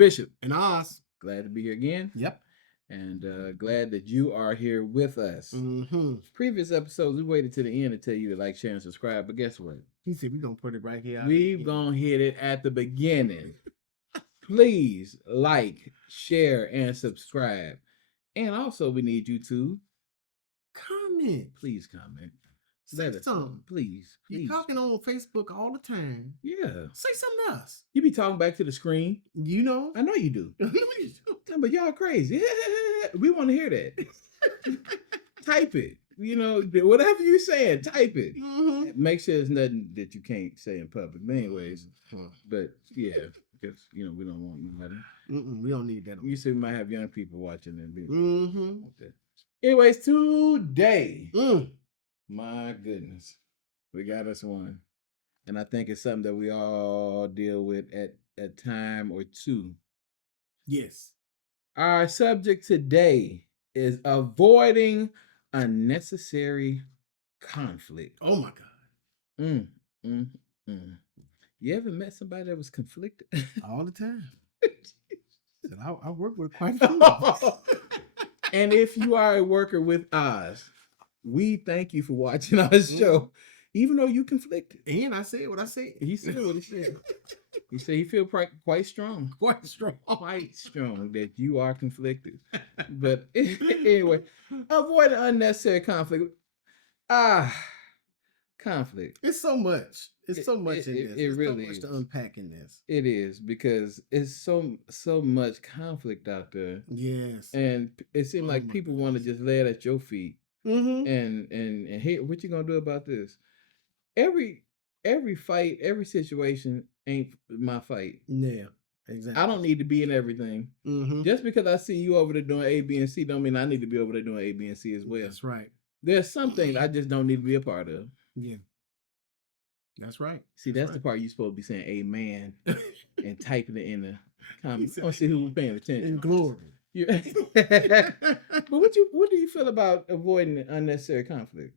Bishop. And Oz. Glad to be here again. Yep. And glad that you are here with us. Mm-hmm. Previous episodes, we waited to the end to tell you to like, share, and subscribe. But guess what? He said we're going to put it right here. We've gonna hit it at the beginning. Please like, share, and subscribe. And also, we need you to comment. Please comment. Say something. Please. You're talking on Facebook all the time. Yeah. Say something else. You be talking back to the screen. You know. I know you do. But y'all crazy. We want to hear that. Type it. You know, whatever you saying, type it. Mm-hmm. Make sure there's nothing that you can't say in public. But anyways, but yeah, because we don't want nobody. We don't need that. You said we might have young people watching and be. Okay. Anyways, today, my goodness, we got us one, and I think it's something that we all deal with at a time or two. Yes. Our subject today is avoiding unnecessary conflict. Oh my God. You ever met somebody that was conflicted? All the time. I work with quite a few. And if you are a worker with Oz, we thank you for watching our show, even though you conflicted. And I said what I said. He said what he said. He said he feel quite strong. Quite strong that you are conflicted. But anyway, avoid unnecessary conflict. Conflict. It's so much. It's so much in this. It really so much is. To unpack in this. It is, because it's so much conflict out there. Yes. And it seems like people want to just lay it at your feet. And hey, what you gonna do about this? Every fight, every situation ain't my fight. Yeah, exactly. I don't need to be in everything. Just because I see you over there doing A, B, and C don't mean I need to be over there doing A, B, and C as well. That's right. There's some things I just don't need to be a part of. Yeah. That's right. See, that's the part you're supposed to be saying amen and typing it in the comments. I want to see who's paying attention. In glory. But what do you feel about avoiding unnecessary conflict?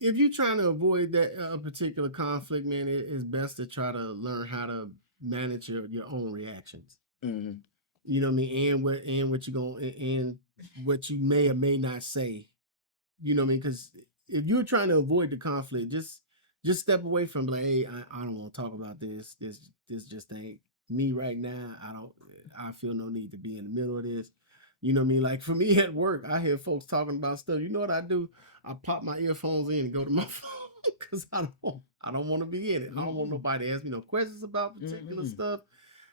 If you're trying to avoid that particular conflict, man, it's best to try to learn how to manage your own reactions. You know what I mean, and what you going and what you may or may not say. You know what I mean? Because if you're trying to avoid the conflict, just step away from like, hey, I don't want to talk about this. This just ain't me right now. I feel no need to be in the middle of this. You know what I mean? Like for me at work, I hear folks talking about stuff. You know what I do? I pop my earphones in and go to my phone because I don't want to be in it. I don't want nobody to ask me no questions about particular stuff.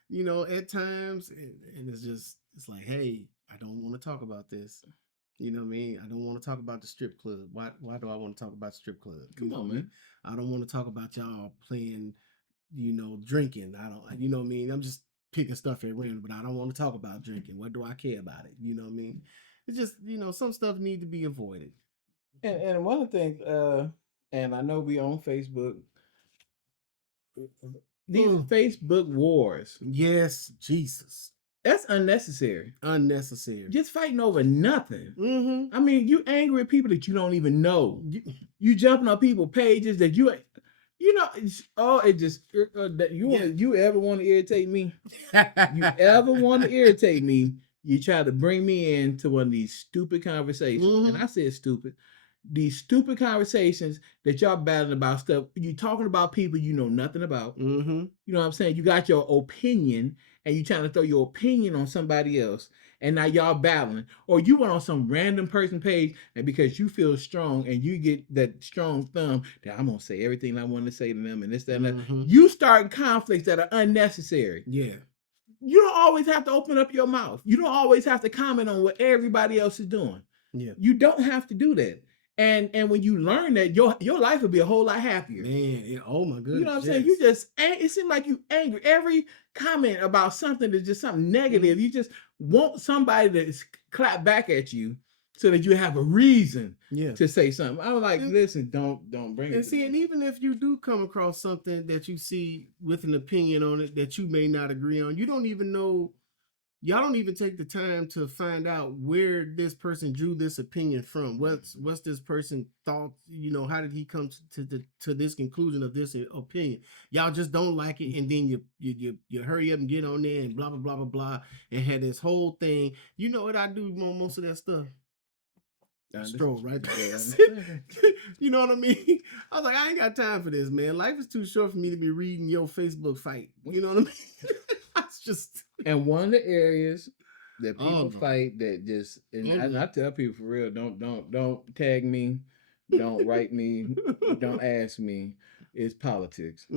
You know, at times, and it's like, hey, I don't want to talk about this. You know what I mean? I don't want to talk about the strip club. Why do I want to talk about the strip club? Come on, man. I don't want to talk about y'all playing, drinking. You know what I mean? I'm just picking stuff at random, but I don't want to talk about drinking. What do I care about it? You know what I mean? It's just, some stuff need to be avoided. And one of the things, and I know we on Facebook, these Facebook wars. Yes, Jesus. That's unnecessary. Unnecessary. Just fighting over nothing. I mean, you angry at people that you don't even know. You jumping on people's pages that you ever want to irritate me? You ever want to irritate me? You try to bring me into one of these stupid conversations. And I said stupid. These stupid conversations that y'all battling about stuff. You talking about people you know nothing about. You know what I'm saying? You got your opinion and you trying to throw your opinion on somebody else. And now y'all battling. Or you went on some random person page and because you feel strong and you get that strong thumb that I'm going to say everything I want to say to them and this, that, and that. You start conflicts that are unnecessary. Yeah. You don't always have to open up your mouth. You don't always have to comment on what everybody else is doing. Yeah. You don't have to do that. And when you learn that, your life will be a whole lot happier. Man, oh my goodness. You know what I'm saying? You just, it seems like you angry. Every comment about something that's just something negative, you just want somebody to clap back at you so that you have a reason to say something. I was like, listen, don't bring it. And see, and even if you do come across something that you see with an opinion on it that you may not agree on, you don't even know y'all don't even take the time to find out where this person drew this opinion from. What's this person thought? How did he come to this conclusion of this opinion? Y'all just don't like it, and then you hurry up and get on there and blah blah blah blah blah, and had this whole thing. You know what I do most of that stuff? Stroll right there. You know what I mean? I was like, I ain't got time for this, man. Life is too short for me to be reading your Facebook fight. You know what I mean? It's just. And one of the areas that people fight that just, and I tell people for real, don't tag me, don't write me, don't ask me, is politics.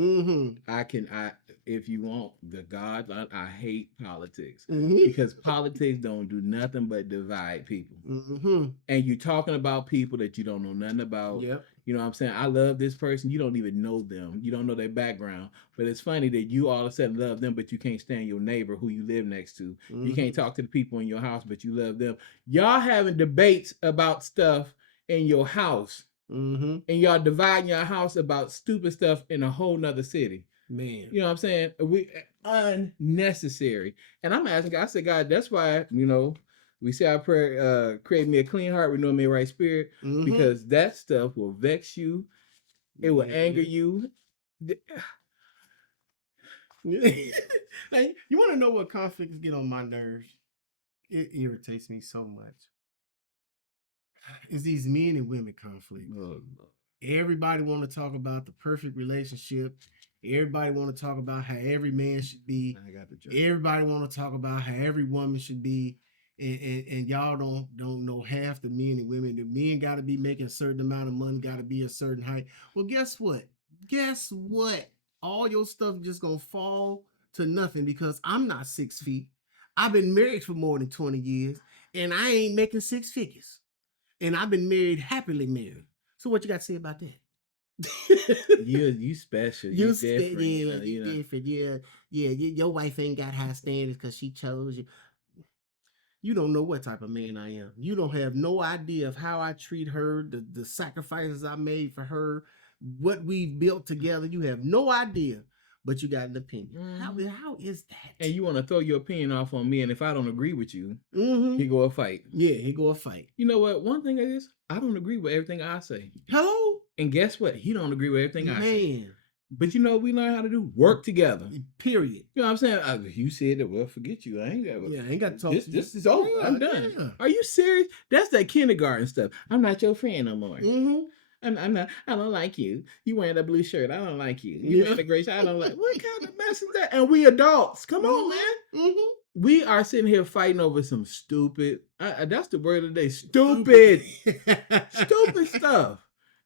If you want the God, I hate politics because politics don't do nothing but divide people. And you're talking about people that you don't know nothing about. Yep. You know what I'm saying? I love this person. You don't even know them. You don't know their background. But it's funny that you all of a sudden love them, but you can't stand your neighbor who you live next to. You can't talk to the people in your house, but you love them. Y'all having debates about stuff in your house. And y'all dividing your house about stupid stuff in a whole nother city. Man. You know what I'm saying? Unnecessary. And I'm asking God, I said, God, that's why, we say our prayer, create me a clean heart, renew me a right spirit, because that stuff will vex you. It will anger you. Hey, you want to know what conflicts get on my nerves? It irritates me so much. It's these men and women conflicts. Everybody want to talk about the perfect relationship. Everybody want to talk about how every man should be. Everybody want to talk about how every woman should be. And y'all don't know half the men and women. The men got to be making a certain amount of money, got to be a certain height. Well, guess what? All your stuff just gonna fall to nothing because I'm not 6 feet. I've been married for more than 20 years, and I ain't making 6 figures. And I've been married, happily married. So what you got to say about that? You special. You different. You different. Yeah. Your wife ain't got high standards because she chose you. You don't know what type of man I am. You don't have no idea of how I treat her, the sacrifices I made for her, what we've built together. You have no idea, but you got an opinion. How is that? And you want to throw your opinion off on me, and if I don't agree with you, he go a fight. Yeah, he go a fight. You know what? One thing is, I don't agree with everything I say. Hello? And guess what? He don't agree with everything I say. But you know what we learn how to do? Work together. Period. You know what I'm saying? You said it. Well, forget you. I ain't got to talk. This is over. Yeah, I'm done. Yeah. Are you serious? That's that kindergarten stuff. I'm not your friend no more. I'm not. I don't like you. You wearing that blue shirt. I don't like you. You wearing the gray shirt. I don't like. What kind of mess is that? And we adults. Come on, man. We are sitting here fighting over some stupid. That's the word of the day. Stupid stuff.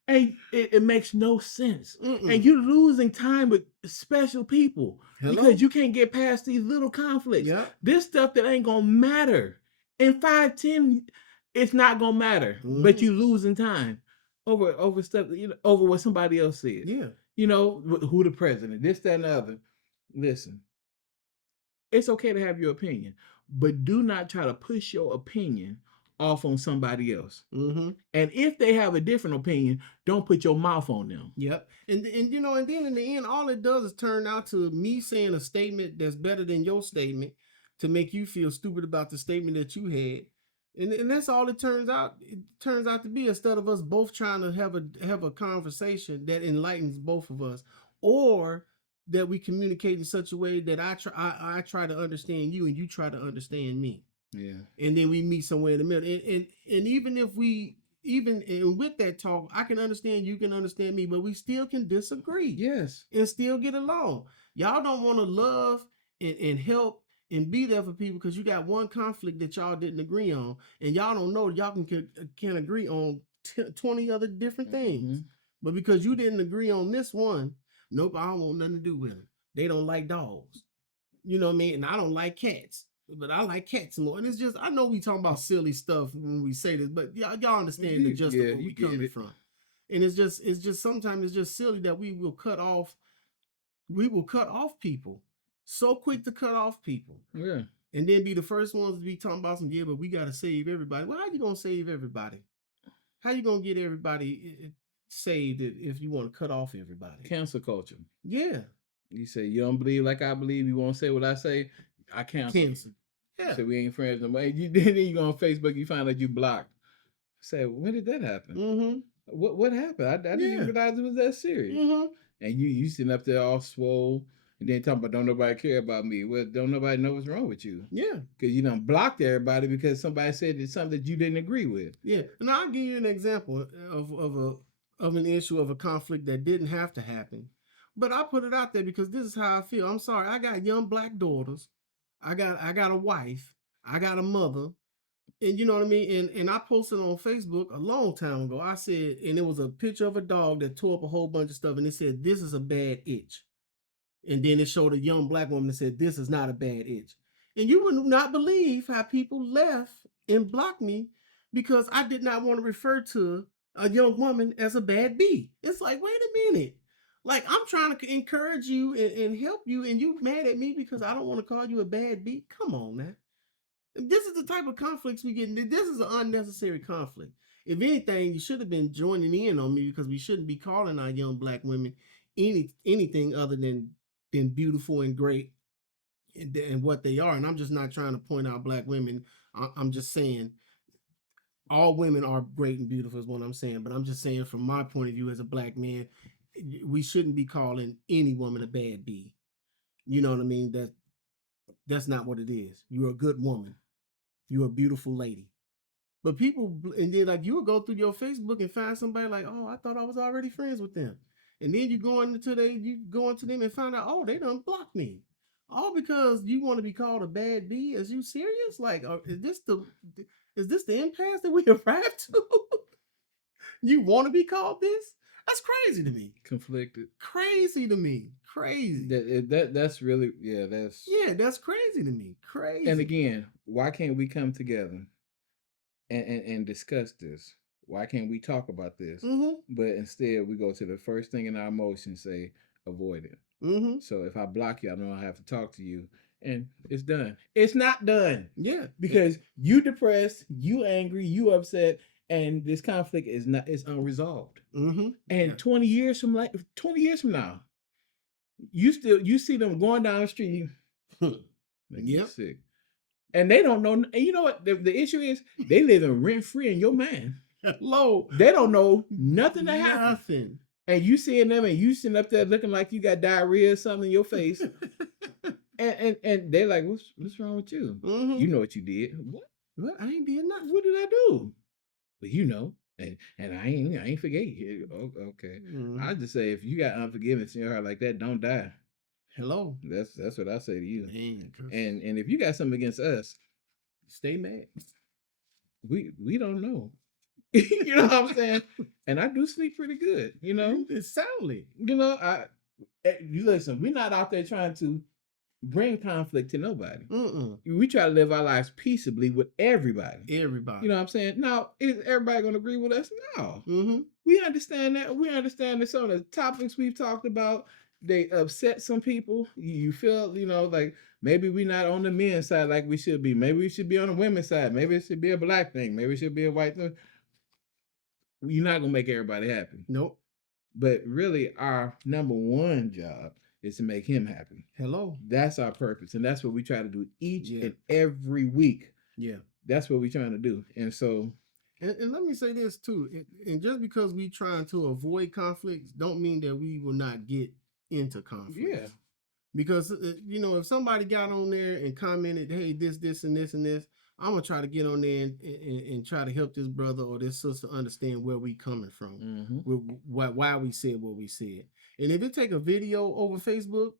And it makes no sense. And you're losing time with special people because you can't get past these little conflicts. This stuff that ain't going to matter. In 5, 10, it's not going to matter. But you losing time over stuff, over what somebody else said. Who the president, this, that, and the other. Listen, it's okay to have your opinion, but do not try to push your opinion off on somebody else. And if they have a different opinion, don't put your mouth on them. And then in the end, all it does is turn out to me saying a statement that's better than your statement to make you feel stupid about the statement that you had. And that's all it turns out to be, instead of us both trying to have a conversation that enlightens both of us, or that we communicate in such a way that I try to understand you and you try to understand me. And then we meet somewhere in the middle. And even if and with that talk, I can understand, you can understand me, but we still can disagree. And still get along. Y'all don't want to love and help and be there for people because you got one conflict that y'all didn't agree on, and y'all don't know y'all can agree on 20 other different things. But because you didn't agree on this one, nope, I don't want nothing to do with them. They don't like dogs. You know what I mean? And I don't like cats. But I like cats more. And it's just, I know we talking about silly stuff when we say this, but y'all understand the gist of where we coming from. And it's just sometimes it's just silly that we will cut off people. So quick to cut off people. And then be the first ones to be talking about some, but we got to save everybody. Well, how you going to save everybody? How you going to get everybody saved if you want to cut off everybody? Cancel culture. Yeah. You say, you don't believe like I believe, you won't say what I say, I cancel. Yeah. So we ain't friends no more. Then you go on Facebook, you find out you blocked. Say, when did that happen? Mm-hmm. What happened? I didn't even realize it was that serious. Mm-hmm. And you sitting up there all swole, and then talking about don't nobody care about me. Well, don't nobody know what's wrong with you. Yeah. Because you done blocked everybody because somebody said it's something that you didn't agree with. Yeah. And I'll give you an example of an issue of a conflict that didn't have to happen. But I put it out there because this is how I feel. I'm sorry. I got young black daughters. I got a wife. I got a mother. And you know what I mean? And I posted on Facebook a long time ago. I said, and it was a picture of a dog that tore up a whole bunch of stuff, and it said, "This is a bad itch." And then it showed a young black woman that said, "This is not a bad itch." And you would not believe how people left and blocked me because I did not want to refer to a young woman as a bad bee. It's like, wait a minute. Like, I'm trying to encourage you and help you, and you mad at me because I don't want to call you a bad bee? Come on, man. This is the type of conflicts we get. This is an unnecessary conflict. If anything, you should have been joining in on me because we shouldn't be calling our young black women anything other than beautiful and great and what they are. And I'm just not trying to point out black women. I'm just saying all women are great and beautiful is what I'm saying. But I'm just saying from my point of view as a black man, we shouldn't be calling any woman a bad bee. You know what I mean? That's not what it is. You're a good woman. You're a beautiful lady. But people, and then like you'll go through your Facebook and find somebody like, oh, I thought I was already friends with them. And then you go into them and find out, oh, they done blocked me. All because you want to be called a bad bee? Is you serious? Like, is this the impasse that we arrived to? You want to be called this? That's crazy to me. Conflicted. Crazy to me. Crazy. That's really that's crazy to me. Crazy. And again, why can't we come together and discuss this? Why can't we talk about this? Mm-hmm. But instead, we go to the first thing in our emotions, say avoid it. Mm-hmm. So if I block you, I know I have to talk to you, and it's done. It's not done. Yeah, because you depressed, you angry, you upset, and this conflict is unresolved. Mm-hmm. And 20 years from now, you see them going down the street. Yep. Sick. And they don't know. And you know what? The issue is they living rent free in your mind. Hello. They don't know nothing that happened. Nothing. And you seeing them and you sitting up there looking like you got diarrhea or something in your face. and they're like, what's wrong with you? Mm-hmm. You know what you did. What? I ain't did nothing. What did I do? But you know. And I ain't forget you. Okay. Mm-hmm. I just say if you got unforgiveness in your heart like that, don't die. Hello. That's what I say to you. Man, and if you got something against us, stay mad. We don't know. You know what I'm saying? And I do sleep pretty good, you know? It's soundly. You know, you listen, we're not out there trying to bring conflict to nobody. Mm-mm. We try to live our lives peaceably with everybody. Everybody. You know what I'm saying? Now, is everybody going to agree with us? No. Mm-hmm. We understand that. We understand that some of the topics we've talked about, they upset some people. You feel, you know, like maybe we're not on the men's side like we should be. Maybe we should be on the women's side. Maybe it should be a black thing. Maybe it should be a white thing. You're not going to make everybody happy. Nope. But really, our number one job is to make him happy. Hello. That's our purpose. And that's what we try to do each and every week. Yeah. That's what we're trying to do. And so. And let me say this too. And just because we trying to avoid conflicts don't mean that we will not get into conflicts. Yeah. Because, you know, if somebody got on there and commented, hey, this, and this, and this, I'm going to try to get on there and try to help this brother or this sister understand where we coming from, why we said what we said. And if it take a video over Facebook,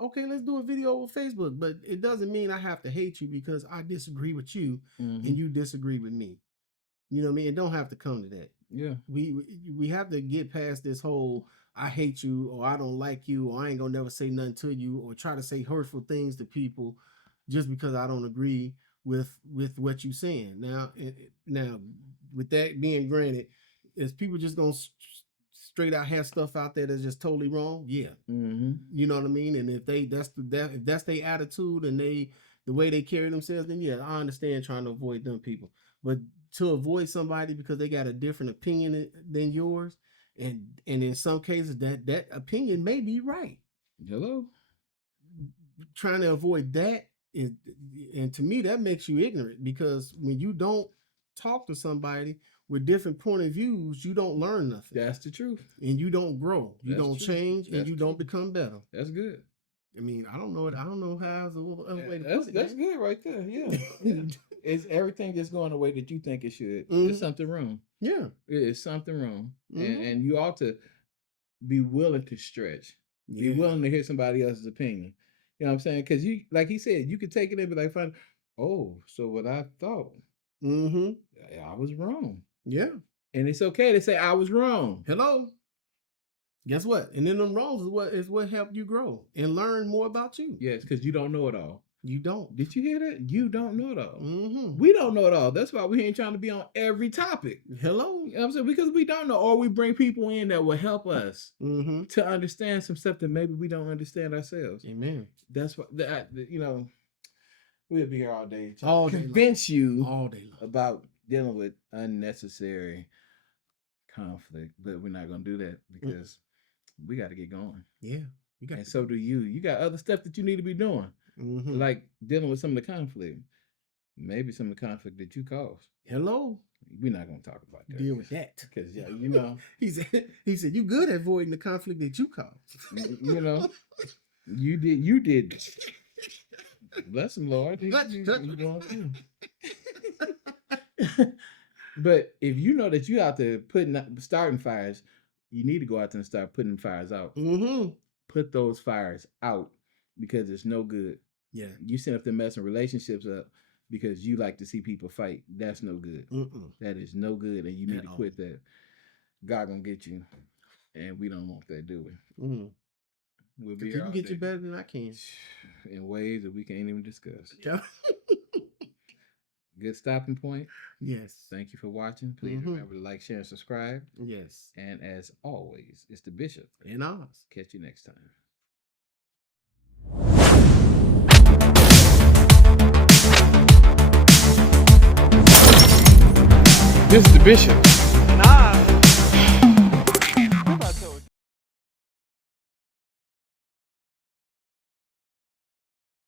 okay, let's do a video over Facebook. But it doesn't mean I have to hate you because I disagree with you and you disagree with me. You know what I mean? It don't have to come to that. Yeah. We have to get past this whole I hate you or I don't like you or I ain't going to never say nothing to you or try to say hurtful things to people just because I don't agree with what you saying. Now, with that being granted, is people just gonna straight out have stuff out there that's just totally wrong? Yeah, you know what I mean. And if that's their attitude and the way they carry themselves, then yeah, I understand trying to avoid them people. But to avoid somebody because they got a different opinion than yours, and in some cases that opinion may be right. Hello. Trying to avoid that and to me that makes you ignorant, because when you don't talk to somebody with different point of views, you don't learn nothing. That's the truth. And you don't grow. You don't change, and you don't become better. That's good. I mean, I don't know how else way to that's put it. That's good right there. Yeah. It's everything just going the way that you think it should. There's something wrong. Yeah. It's something wrong. And you ought to be willing to stretch. Be willing to hear somebody else's opinion. You know what I'm saying? Because you, like he said, you could take it and be like, "Fine, oh, so what I thought, I was wrong." Yeah, and it's okay to say I was wrong. Hello. Guess what? And then them wrongs is what helped you grow and learn more about you. Yes, because you don't know it all. You don't. Did you hear that? You don't know it all. We don't know it all. That's why we ain't trying to be on every topic. Hello. You know what I'm saying? Because we don't know, or we bring people in that will help us to understand some stuff that maybe we don't understand ourselves. Amen. That's what we'll be here all day. All day convince long. You all day long about dealing with unnecessary conflict, but we're not gonna do that because we got to get going. Yeah, and so do you. You got other stuff that you need to be doing, like dealing with some of the conflict. Maybe some of the conflict that you caused. Hello. We're not gonna talk about that. Deal with that, because you know he said you good at avoiding the conflict that you caused. You know, you did. Bless him, Lord. But if you know that you out there starting fires, you need to go out there and start putting fires out. Put those fires out, because it's no good. Yeah, you send up there messing relationships up because you like to see people fight. That's no good. That is no good, and you need to quit that. God gonna get you, and we don't want that, do we? We'll be he can get you better than I can in ways that we can't even discuss. Good stopping point. Yes. Thank you for watching. Please remember to like, share, and subscribe. Yes. And as always, it's the Bishop and Oz. Catch you next time. This is the Bishop.